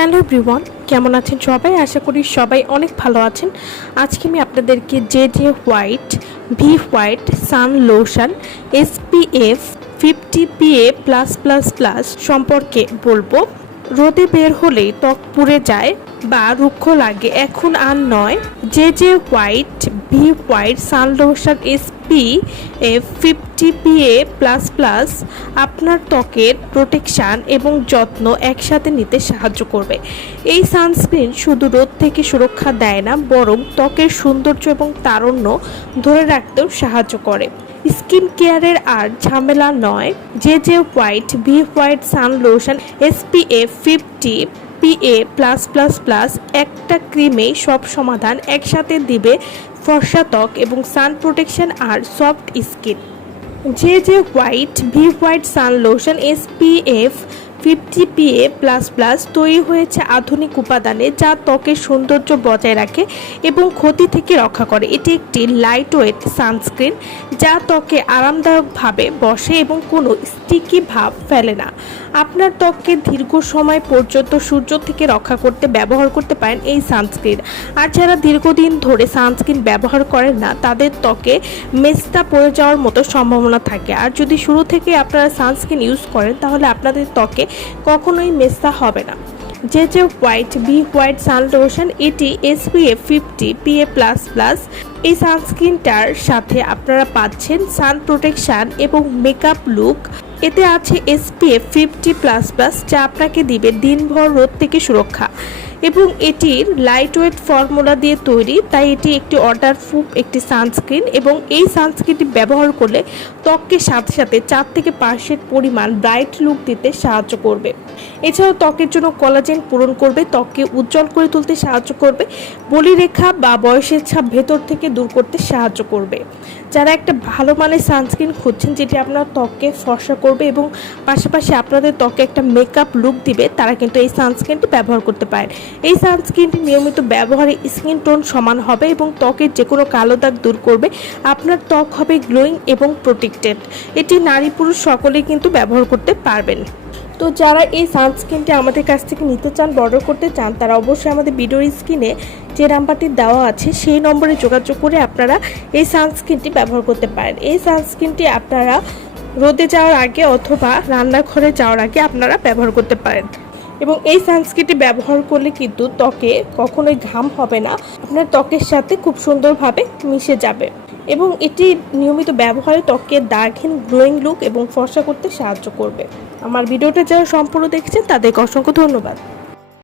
Hello everyone, কেমন আছেন সবাই? আশা করি সবাই অনেক ভালো আছেন। আজকে আমি আপনাদেরকে J J White, V White, sun lotion SPF fifty PA plus plus plus সম্পর্কে বলব। রোদে বের হলেই ত্বক পুড়ে যায় বা রুক্ষ লাগে। এখন আর নয় J J White, V White, sun lotion SP F fifty P A plus plus আপনার ত্বকের প্রোটেকশান এবং যত্ন একসাথে নিতে সাহায্য করবে। এই সানস্ক্রিন শুধু রোদ থেকে সুরক্ষা দেয় না, বরং ত্বকের সৌন্দর্য এবং তারুণ্য ধরে রাখতেও সাহায্য করে। স্কিন কেয়ারের আর ঝামেলা নয়, J J White V White sun lotion SPF fifty PA plus plus plus একটা ক্রিমে সব সমাধান একসাথে দিবে ফর্সা ত্বক এবং সান প্রোটেকশন আর soft skin. J J White, V White sun lotion SPF fifty PA plus plus তৈরি হয়েছে আধুনিক উপাদানে যা ত্বকের সৌন্দর্য বজায় রাখে এবং ক্ষতি থেকে রক্ষা করে। এটি একটি লাইট ওয়েট সানস্ক্রিন যা ত্বকে আরামদায়কভাবে বসে এবং কোনো স্টিকি ভাব ফেলে না। আপনার ত্বককে দীর্ঘ সময় পর্যন্ত সূর্য থেকে রক্ষা করতে ব্যবহার করতে পারেন এই সানস্ক্রিন। আর যারা দীর্ঘদিন ধরে সানস্ক্রিন ব্যবহার করেন না, তাদের ত্বকে মেস্তা পড়ে যাওয়ার মতো সম্ভাবনা থাকে। আর যদি শুরু থেকে আপনারা সানস্ক্রিন ইউজ করেন, তাহলে আপনাদের ত্বকে কখনোই মেস্তা হবে না। J J White, V White sun lotion, এটি SPF fifty, PA plus plus, এই সানস্ক্রিনটার সাথে আপনারা পাচ্ছেন সান প্রোটেকশান এবং মেকআপ লুক। এতে আছে এসপিএফ ফিফটি প্লাস প্লাস যা আপনাকে দিবে দিনভর রোদ থেকে সুরক্ষা। এবং এটির লাইট ওয়েট ফর্মুলা দিয়ে তৈরি, তাই এটি একটি অর্ডার প্রুফ একটি সানস্ক্রিন এবং এই সানস্ক্রিনটি ব্যবহার করলে ত্বককে সাথে সাথে চার থেকে পাঁচশের পরিমাণ ব্রাইট লুক দিতে সাহায্য করবে। এছাড়াও ত্বকের জন্য কলাজেন পূরণ করবে, ত্বককে উজ্জ্বল করে তুলতে সাহায্য করবে, বলিরেখা বা বয়সের ছাপ ভেতর থেকে দূর করতে সাহায্য করবে। যারা একটা ভালো মানের সানস্ক্রিন খুঁজছেন, যেটি আপনার ত্বককে ফর্সা করবে এবং পাশাপাশি আপনাদের ত্বকে একটা মেকআপ লুক দিবে, তারা কিন্তু এই সানস্ক্রিনটি ব্যবহার করতে পারেন। এই সানস্ক্রিনটি নিয়মিত ব্যবহারে স্কিন টোন সমান হবে এবং ত্বকের যে কোনো কালো দাগ দূর করবে। আপনার ত্বক হবে গ্লোয়িং এবং প্রোটেক্টেড এটি নারী পুরুষ সকলেই কিন্তু ব্যবহার করতে পারবেন। তো যারা এই সানস্ক্রিনটি আমাদের কাছ থেকে নিতে চান অর্ডার করতে চান, তারা অবশ্যই আমাদের ভিডিওর স্ক্রিনে যে নাম্বারটি দেওয়া আছে, সেই নম্বরে যোগাযোগ করে আপনারা এই সানস্ক্রিনটি ব্যবহার করতে পারেন। এই সানস্ক্রিনটি আপনারা রোদে যাওয়ার আগে অথবা রান্নাঘরে যাওয়ার আগে আপনারা ব্যবহার করতে পারেন। এবং এই সানস্ক্রিনটি ব্যবহার করলে কিন্তু ত্বকে কখনোই ঘাম হবে না। আপনার ত্বকের সাথে খুব সুন্দরভাবে মিশে যাবে। এবং এটি নিয়মিত ব্যবহারে ত্বকের দাগহীন গ্লোয়িং লুক এবং ফর্সা করতে সাহায্য করবে। আমার ভিডিওটা যারা সম্পূর্ণ দেখছেন, তাদেরকে অসংখ্য ধন্যবাদ।